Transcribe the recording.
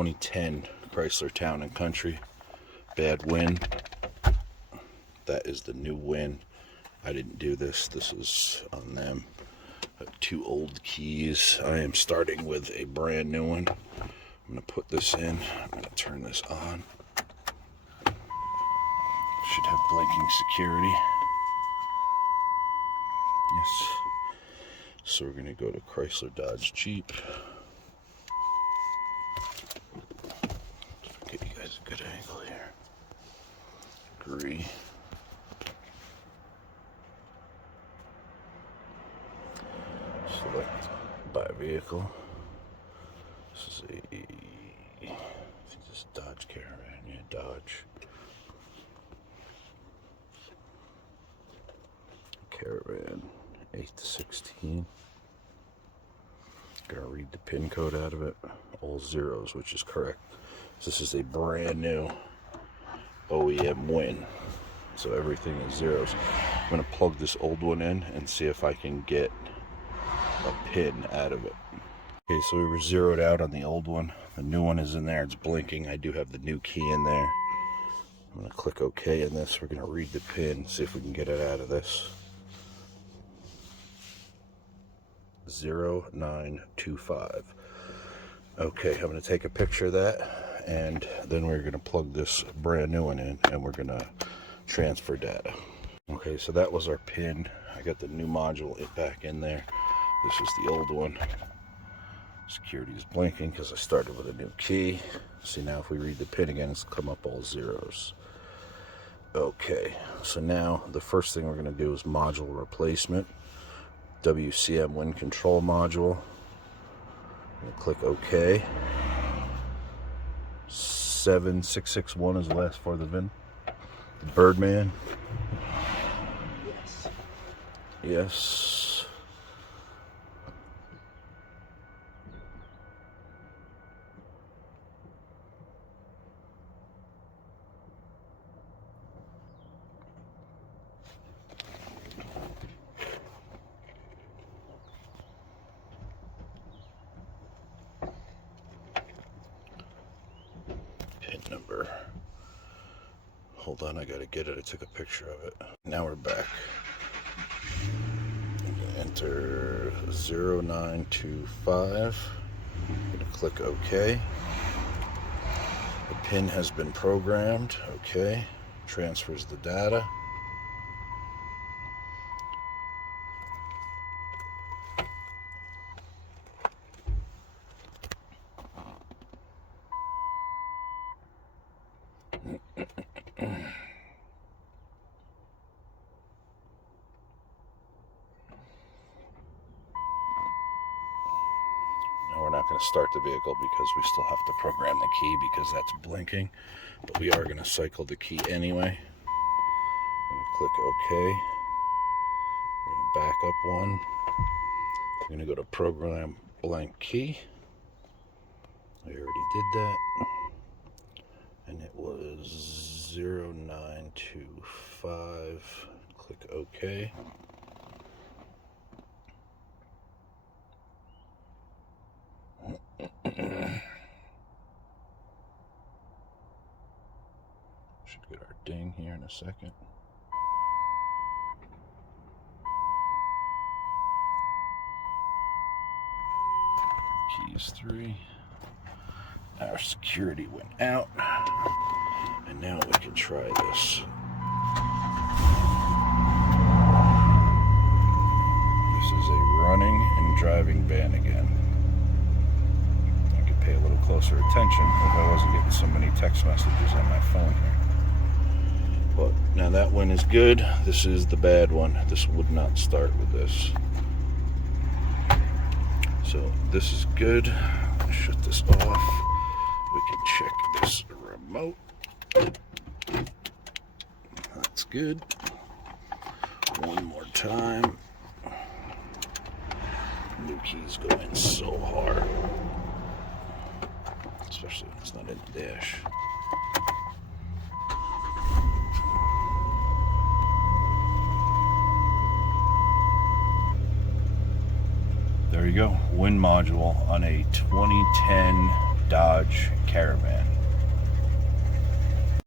2010 Chrysler Town and Country. Bad WIN. That is the new WIN. I didn't do this. This is on them. 2 old keys. I am starting with a brand new one. I'm going to put this in. I'm going to turn this on. Should have blinking security. Yes. So we're going to go to Chrysler Dodge Jeep. Get you guys a good angle here. Agree. Select buy vehicle. This is I think this is Dodge Caravan. Yeah, Dodge. Caravan 8 to 16. Gonna read the pin code out of it. All zeros, which is correct. This is a brand new OEM WIN. So everything is zeros. I'm gonna plug this old one in and see if I can get a pin out of it. Okay, so we were zeroed out on the old one. The new one is in there. It's blinking. I do have the new key in there. I'm gonna click OK in this. We're gonna read the pin, see if we can get it out of this. 0925. Okay, I'm going to take a picture of that, and then we're going to plug this brand new one in, and we're going to transfer data. Okay, so that was our pin. I got the new module back in there. This is the old one. Security is blinking because I started with a new key. See, now if we read the pin again, it's come up all zeros. Okay, so now the first thing we're going to do is module replacement. WCM wind control module. I'm going to click OK. 7661 is the last for the VIN. Birdman. Yes. Yes. Pin number. Hold on, I gotta get it. I took a picture of it. Now we're back. I'm gonna enter 0925. I'm gonna click OK. The pin has been programmed. Okay. Transfers the data. We're not going to start the vehicle because we still have to program the key because that's blinking. But we are going to cycle the key anyway. I'm going to click OK. We're going to back up one. We're going to go to program blank key. I already did that. And it was 0925. Click OK. Should get our ding here in a second. Keys 3. Our security went out. And now we can try this. This is a running and driving ban again. I could pay a little closer attention if I wasn't getting so many text messages on my phone here. But now that one is good. This is the bad one. This would not start with this. So this is good. Shut this off. We can check this remote. That's good. One more time. New keys go in so hard. Especially when it's not in the dash. There you go. WIN module on a 2010 Dodge Caravan.